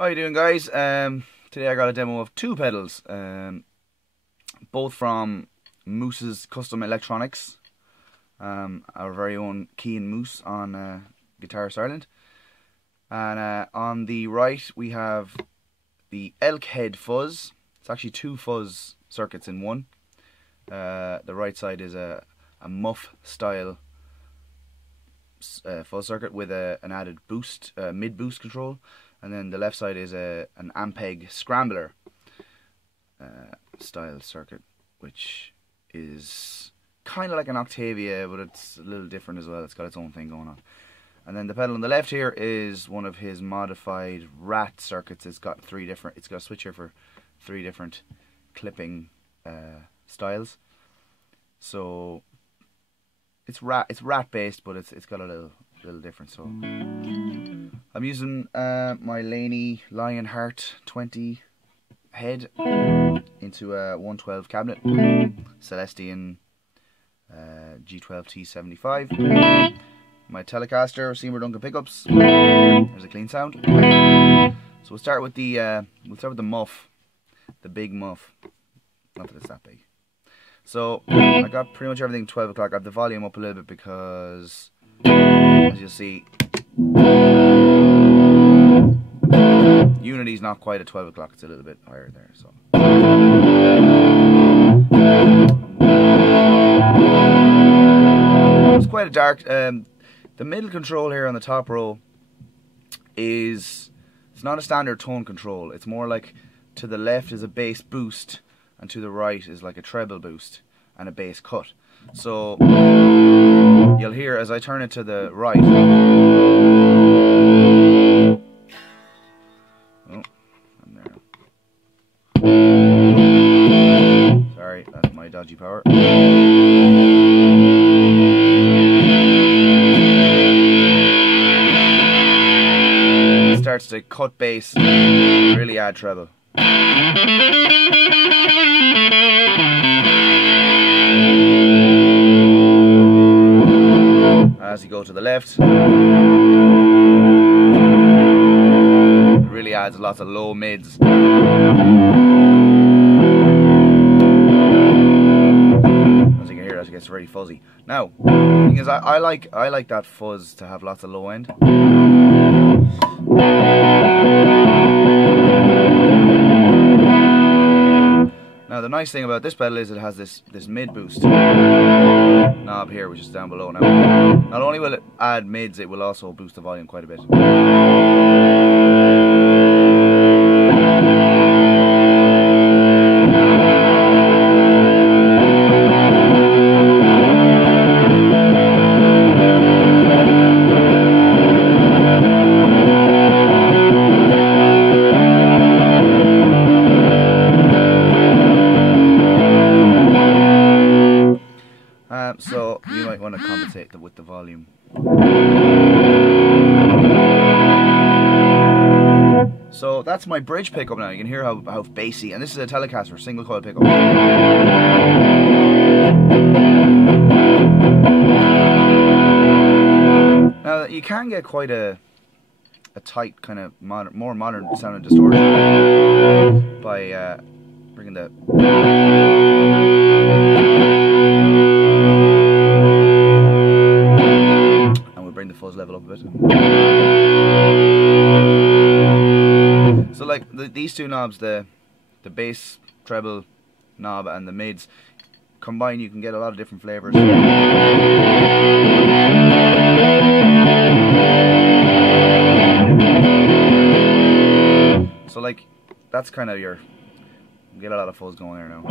How you doing, guys? Today I got a demo of two pedals, both from Moose's Custom Electronics, our very own Keen Moose on Guitarist Ireland. And on the right we have the Elk Head Fuzz. It's actually two fuzz circuits in one. The right side is a muff style fuzz circuit with an added boost, mid boost control, and then the left side is an Ampeg scrambler style circuit, which is kind of like an Octavia, but it's a little different as well. It's got its own thing going on. And then the pedal on the left here is one of his modified rat circuits. It's got a switch here for three different clipping styles. So it's rat based, but it's got a little different. So I'm using my Laney Lionheart 20 head into a 112 cabinet, Celestian G12T75. My Telecaster Seymour Duncan pickups. There's a clean sound. So we'll start with the muff, the big muff. Not that it's that big. So I got pretty much everything 12 o'clock. I have the volume up a little bit because, as you'll see, Unity's not quite at 12 o'clock. It's a little bit higher there. So it's quite a dark. The middle control here on the top row it's not a standard tone control. It's more like to the left is a bass boost, and to the right is like a treble boost and a bass cut. So you'll hear as I turn it to the right. Oh, I'm there. Sorry, that's my dodgy power. It starts to cut bass, really add treble. As you go to the left, it really adds lots of low mids. As you can hear, it gets very fuzzy. Now, the thing is, I like that fuzz to have lots of low end. Now the nice thing about this pedal is it has this mid boost knob here, which is down below. Now, not only will it add mids, it will also boost the volume quite a bit. So you might want to compensate with the volume. So that's my bridge pickup now. You can hear how bassy, and this is a Telecaster single coil pickup. Now you can get quite a tight kind of more modern sounding distortion by bringing the fuzz level up a bit. So like these two knobs, the bass treble knob and the mids combined, you can get a lot of different flavors. So like that's kind of you get a lot of fuzz going there now.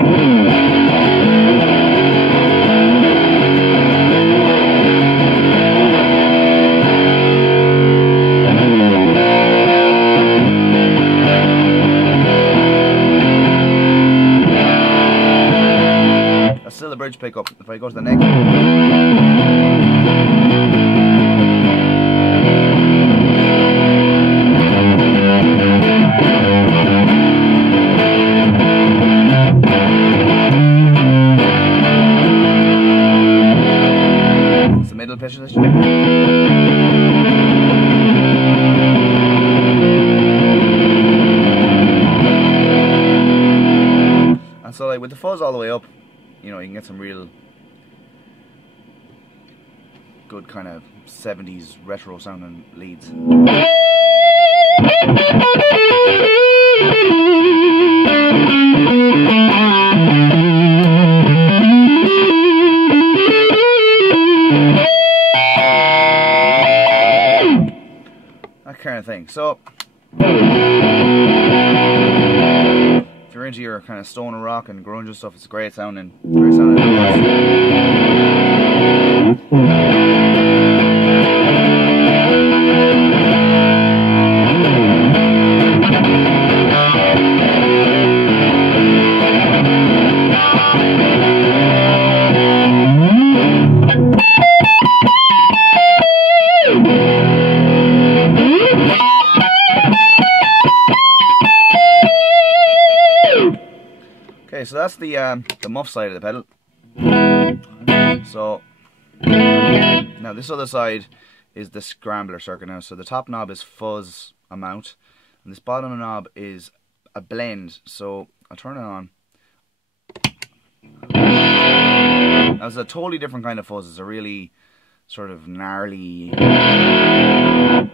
Still a bridge pickup. If I go to the next, it's the middle position. fuzz all the way up, you know, you can get some real good kind of 70s retro sounding leads. That kind of thing. So if you're into your kind of stone and rock and grunge and stuff, it's great sounding. Great sounding. Okay, so that's the muff side of the pedal. So now this other side is the scrambler circuit now. So the top knob is fuzz amount, and this bottom knob is a blend. So I'll turn it on. Now it's a totally different kind of fuzz. It's a really sort of gnarly, kind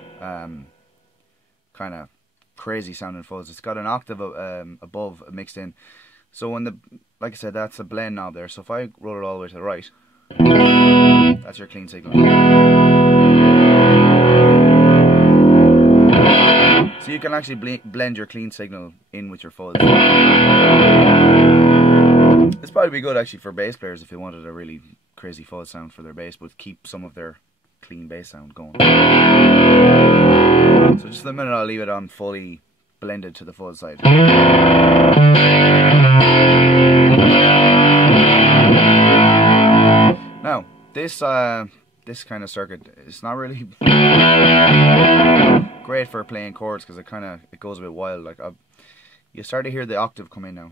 of crazy sounding fuzz. It's got an octave above mixed in. So when like I said, that's a blend knob there. So if I roll it all the way to the right, that's your clean signal. So you can actually blend your clean signal in with your fuzz. This probably be good actually for bass players if they wanted a really crazy fuzz sound for their bass, but keep some of their clean bass sound going. So just a minute, I'll leave it on fully blended to the fuzz side. Now this kind of circuit is not really great for playing chords because it goes a bit wild. Like you start to hear the octave come in now.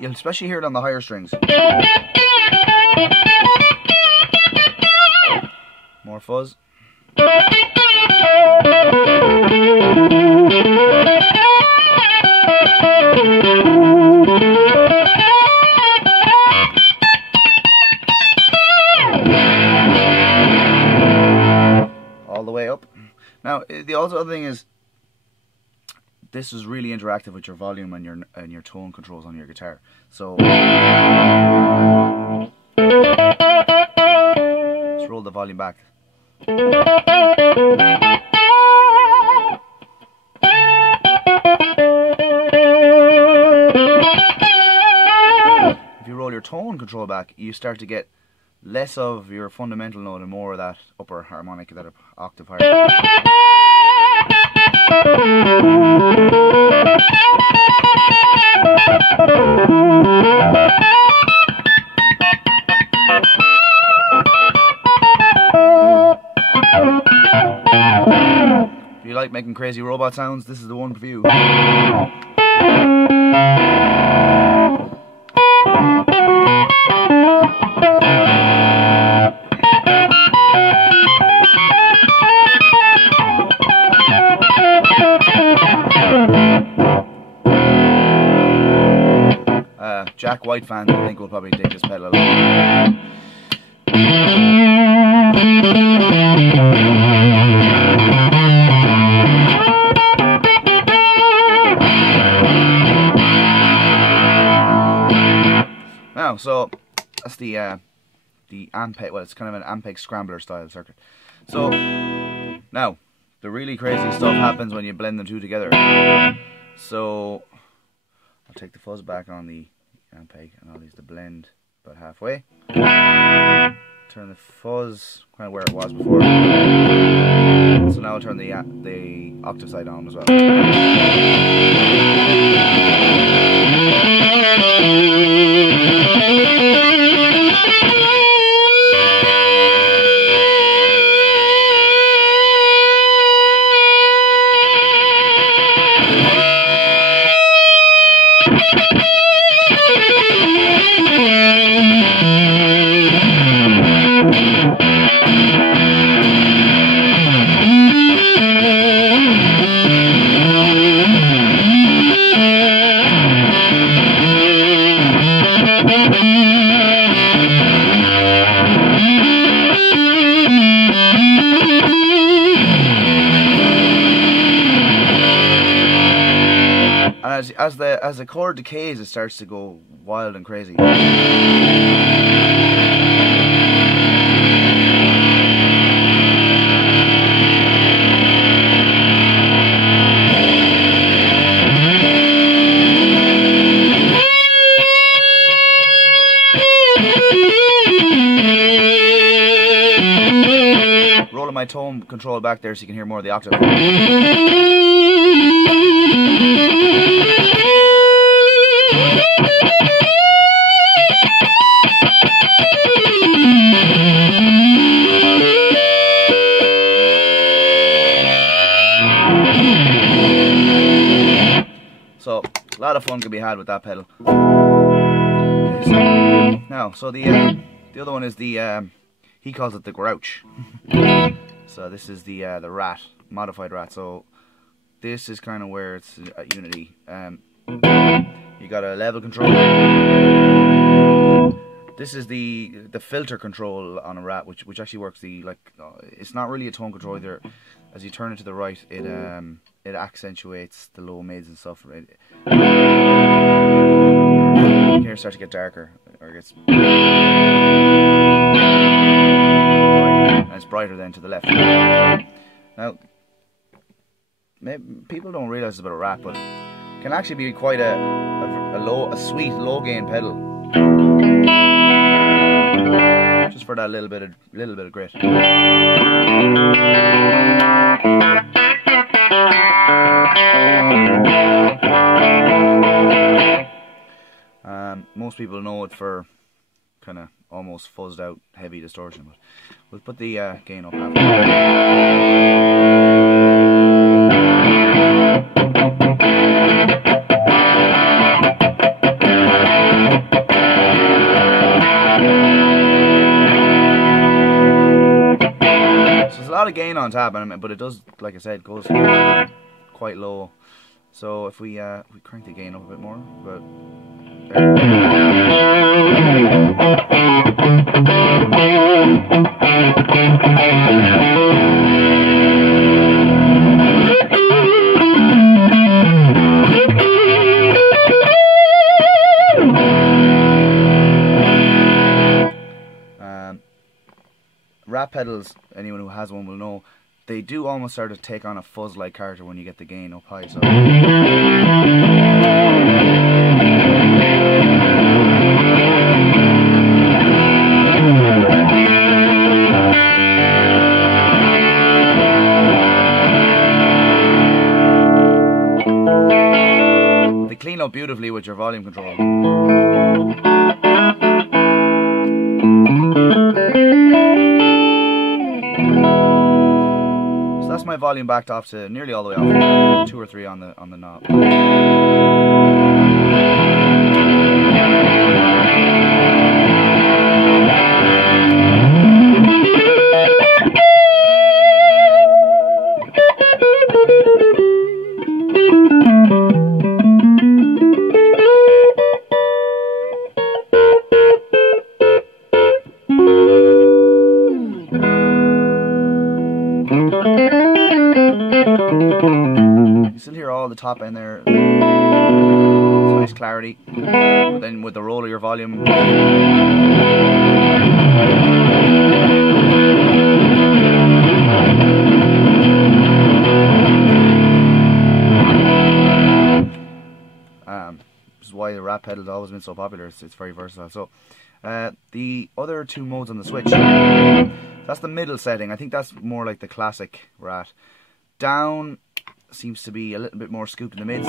You'll especially hear it on the higher strings. More fuzz. All the way up. Now, the other thing is, this is really interactive with your volume and your tone controls on your guitar. So let's roll the volume back. If you roll your tone control back, you start to get less of your fundamental note and more of that upper harmonic, that octave higher. If you like making crazy robot sounds, this is the one for you. Jack White fans, I think, will probably dig this pedal a lot. Now, so that's the Ampeg. Well, it's kind of an Ampeg scrambler style circuit. So now the really crazy stuff happens when you blend the two together. So I'll take the fuzz back on the Ampeg and I'll use the blend about halfway. Turn the fuzz kind of where it was before. So now I'll turn the octave side on as well. as the chord decays, it starts to go wild and crazy. Rolling my tone control back there so you can hear more of the octave. So, a lot of fun can be had with that pedal. Now, so the other one is the he calls it the Grouch. So this is the Rat, modified Rat. So this is kind of where it's at unity. You got a level control. This is the filter control on a Rat, which actually works it's not really a tone control either. As you turn it to the right, it accentuates the low mids and stuff. Here it starts to get darker, or it gets. And it's brighter then to the left. Now, people don't realise it's about a Rat, but it can actually be quite a sweet low gain pedal, just for that little bit of grit. Most people know it for kind of almost fuzzed out heavy distortion, but we'll put the gain up after. So there's a lot of gain on tap, but it does, like I said, goes quite low. So if we crank the gain up a bit more, but Rat pedals, anyone who has one will know, they do almost start to take on a fuzz-like character when you get the gain up high. So they clean up beautifully with your volume control. So that's my volume backed off to nearly all the way off, 2 or 3 on the knob. You still hear all the top end there. It's nice clarity. But then with the roll of your volume, this is why the Rat pedal has always been so popular. It's very versatile. So the other 2 modes on the switch, that's the middle setting. I think that's more like the classic Rat. Down seems to be a little bit more scooped in the mids.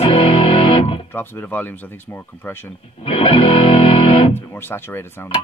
Drops a bit of volume, so I think it's more compression. It's a bit more saturated sounding.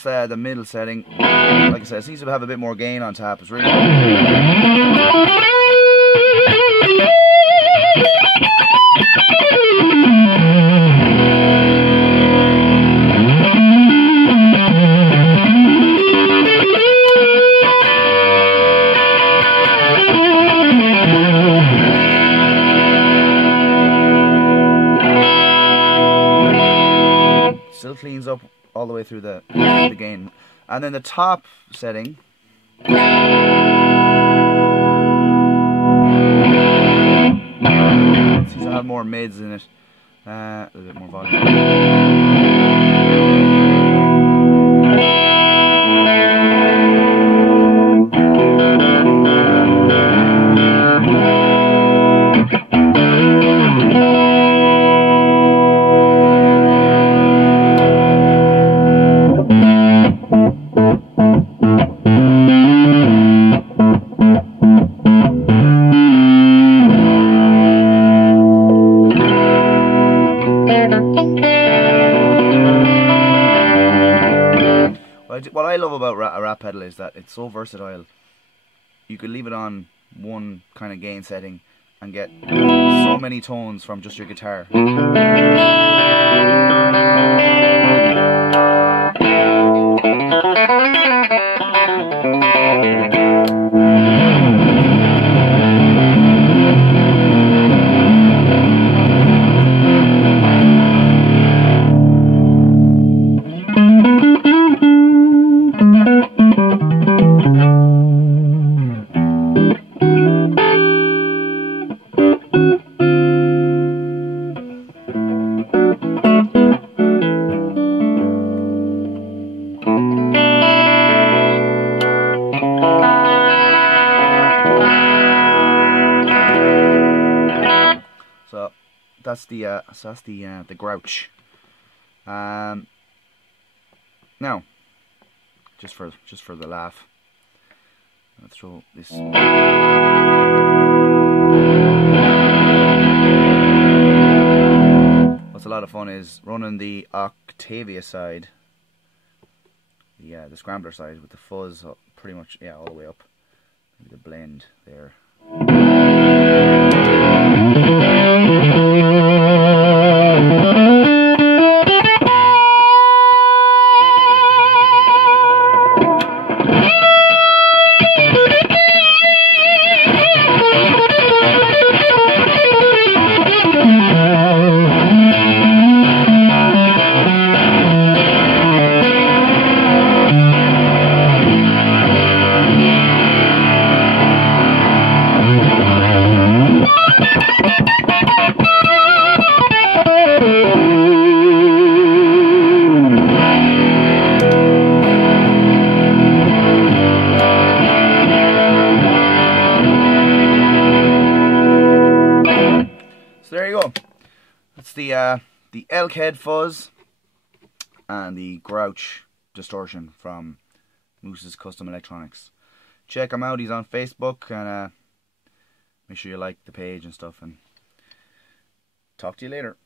that's the middle setting. Like I said, it seems to have a bit more gain on tap. It's really still cleans up all the way through the gain. And then the top setting seems to have more mids in it, a little bit more volume. What I love about a rat pedal is that it's so versatile. You could leave it on one kind of gain setting and get so many tones from just your guitar. So that's the Grouch. Now, just for the laugh, let's throw this. What's a lot of fun is running the Octavia side, the scrambler side with the fuzz up, pretty much all the way up. Maybe the blend there. There you go. That's the Elk Head Fuzz and the Grouch Distortion from Moose's Custom Electronics. Check him out. He's on Facebook, and make sure you like the page and stuff. And talk to you later.